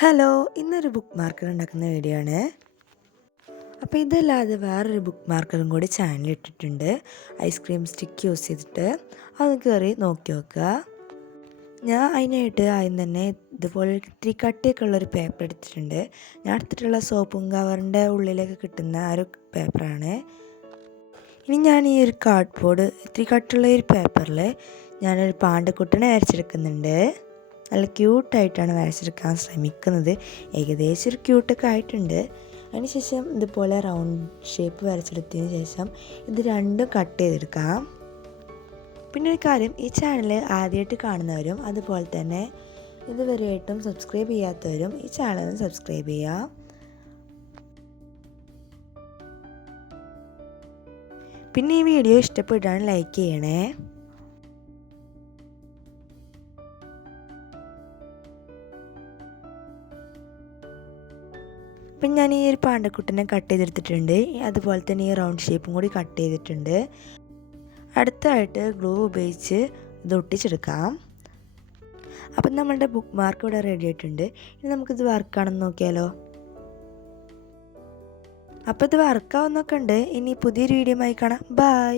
Hello, ഇന്നൊരു book marker ഉണ്ടാക്കുന്ന video ആണ്. അപ്പോൾ ഇതല്ലാതെ വേറൊരു ബുക്ക് മാർക്കറും കൂടി ചാനലിൽ ഇട്ടിട്ടുണ്ട്. ഐസ്ക്രീം സ്റ്റിക്ക് യൂസ് ചെയ്തിട്ട് അത് കയറി നോക്കി നോക്കുക. ഞാൻ അതിനായിട്ട് ആദ്യം തന്നെ ഇതുപോലെ ഇത്തിരി കട്ടിയൊക്കെ ഉള്ളൊരു പേപ്പർ എടുത്തിട്ടുണ്ട്. ഞാൻ എടുത്തിട്ടുള്ള സോപ്പും കവറിൻ്റെ ഉള്ളിലേക്ക് കിട്ടുന്ന ഒരു പേപ്പറാണ്. ഇനി ഞാൻ ഈ ഒരു കാർഡ്ബോർഡ് ഇത്തിരി കട്ടുള്ള ഒരു പേപ്പറിൽ ഞാനൊരു പാണ്ടക്കുട്ടനെ വരച്ചെടുക്കുന്നുണ്ട്. നല്ല ക്യൂട്ടായിട്ടാണ് വരച്ചെടുക്കാൻ ശ്രമിക്കുന്നത്. ഏകദേശം ഒരു ക്യൂട്ടൊക്കെ ആയിട്ടുണ്ട്. അതിനുശേഷം ഇതുപോലെ റൗണ്ട് ഷേപ്പ് വരച്ചെടുത്തതിന് ശേഷം ഇത് രണ്ടും കട്ട് ചെയ്തെടുക്കാം. പിന്നെ ഒരു കാര്യം, ഈ ചാനൽ ആദ്യമായിട്ട് കാണുന്നവരും അതുപോലെ തന്നെ ഇതുവരെയായിട്ടും സബ്സ്ക്രൈബ് ചെയ്യാത്തവരും ഈ ചാനൽ സബ്സ്ക്രൈബ് ചെയ്യാം. പിന്നെ ഈ വീഡിയോ ഇഷ്ടപ്പെട്ടാണ് ലൈക്ക് ചെയ്യണേ. അപ്പം ഞാൻ ഈ ഒരു പാണ്ടക്കുട്ടനെ കട്ട് ചെയ്തെടുത്തിട്ടുണ്ട്. അതുപോലെ തന്നെ ഈ റൗണ്ട് ഷേപ്പും കൂടി കട്ട് ചെയ്തിട്ടുണ്ട്. അടുത്തായിട്ട് ഗ്ലൂ ഉപയോഗിച്ച് ഇത് ഒട്ടിച്ചെടുക്കാം. അപ്പം നമ്മളുടെ ബുക്ക് മാർക്ക് ഇവിടെ റെഡി ആയിട്ടുണ്ട്. ഇനി നമുക്കിത് വർക്കാണെന്ന് നോക്കിയാലോ. അപ്പോൾ ഇത് വർക്കാവുന്നൊക്കെ ഉണ്ട്. ഇനി പുതിയൊരു വീഡിയോ ആയി കാണാം. ബൈ.